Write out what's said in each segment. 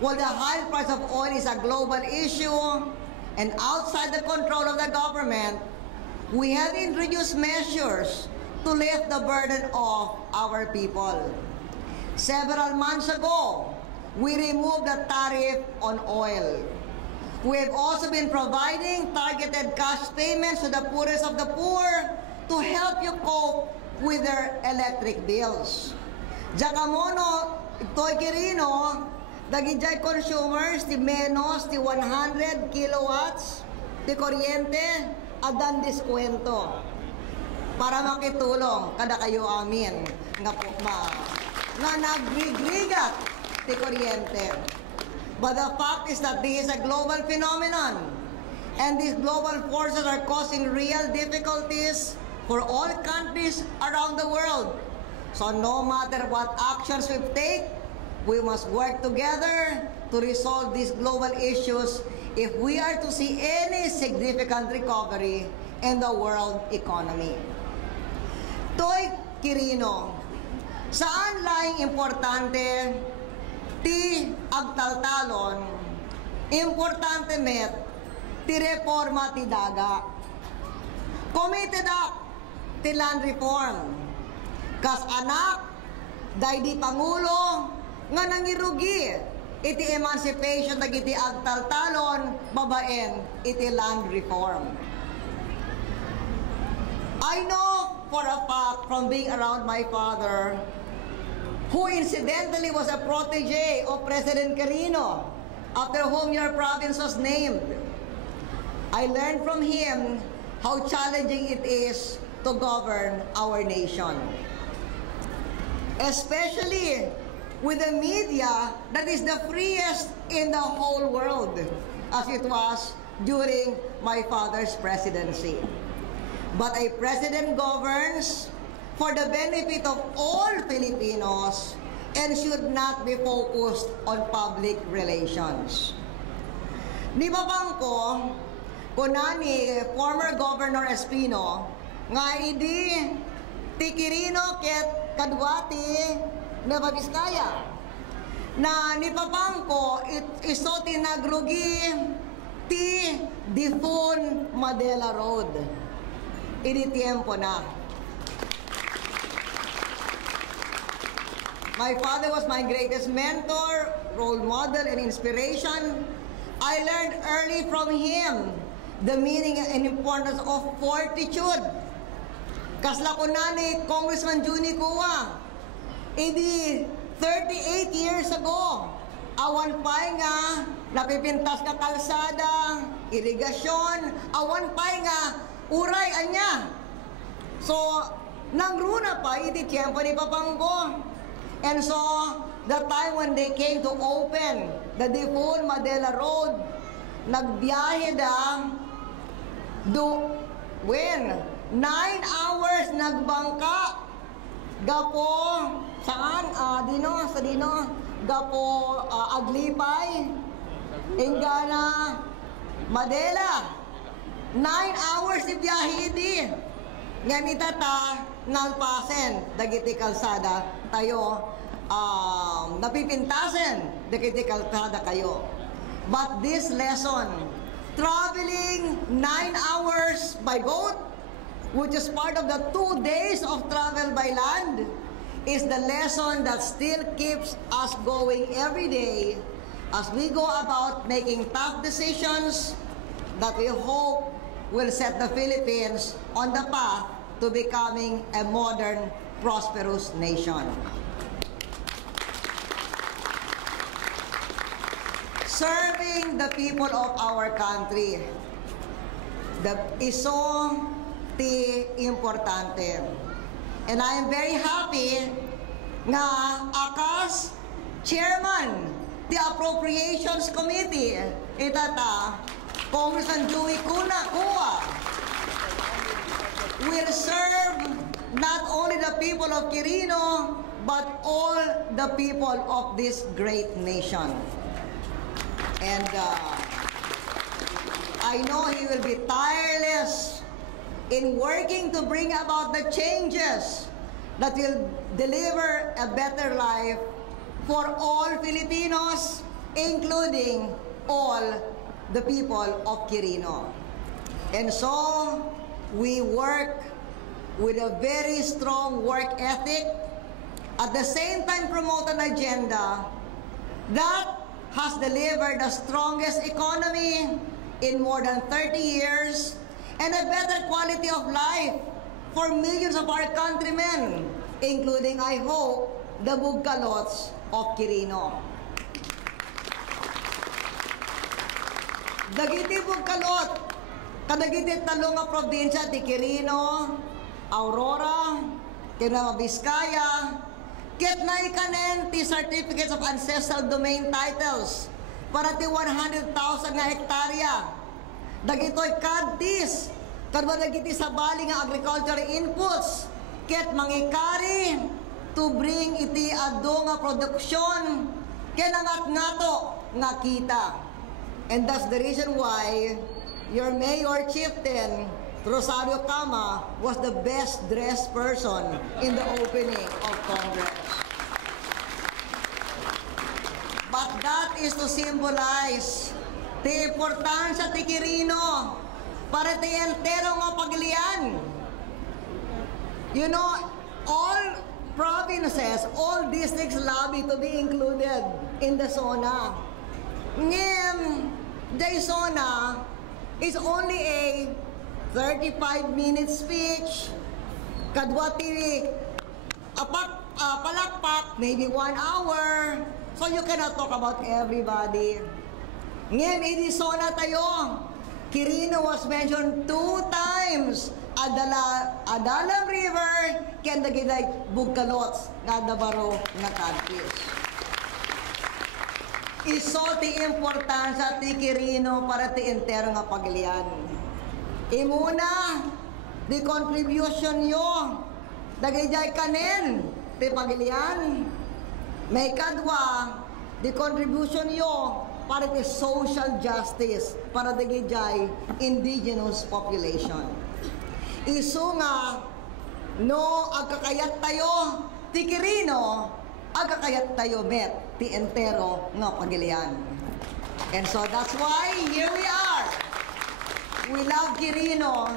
While the high price of oil is a global issue and outside the control of the government, we have introduced measures to lift the burden of our people. Several months ago, we removed the tariff on oil. We have also been providing targeted cash payments to the poorest of the poor to help you cope with their electric bills. Jakamono, Toy Quirino, dagijay consumers ti menos ti 100 kilowatts ti kuryente adan diskwento para makitulong kada kayo amin nga po nga nagrigrigat ti kuryente. But the fact is that this is a global phenomenon, and these global forces are causing real difficulties for all countries around the world. So no matter what actions we take, we must work together to resolve these global issues if we are to see any significant recovery in the world economy. Toy Quirino, saan laing importante ti agtaltalon, importante met ti reforma ti daga. Committed up ti land reform. Kas anak, dahil di Pangulo, nga nangirugi iti emancipation dagiti agtaltalon, babaen iti land reform. I know for a fact from being around my father, who incidentally was a protege of President Quirino, after whom your province was named. I learned from him how challenging it is to govern our nation. Especially with the media that is the freest in the whole world, as it was during my father's presidency. But a president governs for the benefit of all Filipinos and should not be focused on public relations. Di ba bangko, kunani former Governor Espino, nga idi ti Quirino ket kadwati Nueva Vizcaya, na ni papangko iso tinagrugi ti Difun Madela Road. Ini tiempo na. My father was my greatest mentor, role model, and inspiration. I learned early from him the meaning and importance of fortitude. Kasla ko na ni Congressman Juni Kua, idi 38 years ago, awan pa'y nga napipintas ka kalsada, irigasyon, awan pa'y nga uray anya. So, nangruna pa, iti tiyempo ni Papangko. And so, the time when they came to open the Difun Madela Road, nagbiyahe da, when 9 hours nagbangka, gapo, saan? Sa dino, gapo, Aglipay, Ingana, Madela. 9 hours si biyahe di. Nganita ta, nalpasen, dagiti kalsada, tayo, napipintasen, dagiti kalsada kayo. But this lesson, traveling 9 hours by boat, which is part of the 2 days of travel by land, is the lesson that still keeps us going every day as we go about making tough decisions that we hope will set the Philippines on the path to becoming a modern, prosperous nation. Serving the people of our country, iso ti importante. And I am very happy nga akas chairman the Appropriations Committee, itata, Congressman Joey Kua will serve not only the people of Quirino, but all the people of this great nation. And I know he will be tireless in working to bring about the changes that will deliver a better life for all Filipinos including all the people of Quirino. And so, we work with a very strong work ethic, at the same time promote an agenda that has delivered the strongest economy in more than 30 years and a better quality of life for millions of our countrymen, including, I hope, the Bugkalots of Quirino. Dagiti Bugkalot, kadagiti talo nga probinsya ti Quirino, Aurora, Nueva Vizcaya, ket na ikanen ti certificates of ancestral domain titles para ti 100,000 nga hektarya. Dagitoy kadis, kadwa dagiti sabali nga agriculture inputs, ket mangikari to bring iti ado nga produksyon, kenangat ngato nga kita. And that's the reason why your mayor chieftain, Rosario Cama, was the best dressed person in the opening of Congress. But that is to symbolize the importansya ti Quirino para ti entero nga pagilian. You know, all provinces, all districts lobby to be included in the zona. Ngem, the zona is only a 35-minute speech. Kadwa ti palakpak, maybe 1 hour. So you cannot talk about everybody. Ngem, idisona tayo. Quirino was mentioned 2 times. Adalam River, ken dagiday Bugkalots, nga dabaro nga kadpis. Iso ti importansya ti Quirino para ti entero nga pagilian. Imuna, di contribution yo, dagijay kanen, ti pagilian. May kadwa, di contribution yo, para ti social justice, para dagijay indigenous population. Isu nga, no, agkakayat tayo, ti Quirino, agkakayat tayo met, ti entero nga pagilian. And so that's why, here we are. We love Quirino,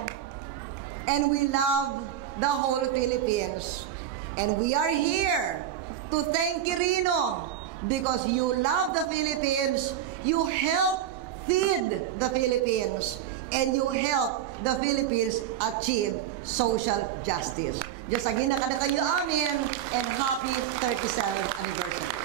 and we love the whole Philippines. And we are here to thank Quirino because you love the Philippines, you help feed the Philippines, and you help the Philippines achieve social justice. Diyos agina kada kayo amin, and happy 37th anniversary.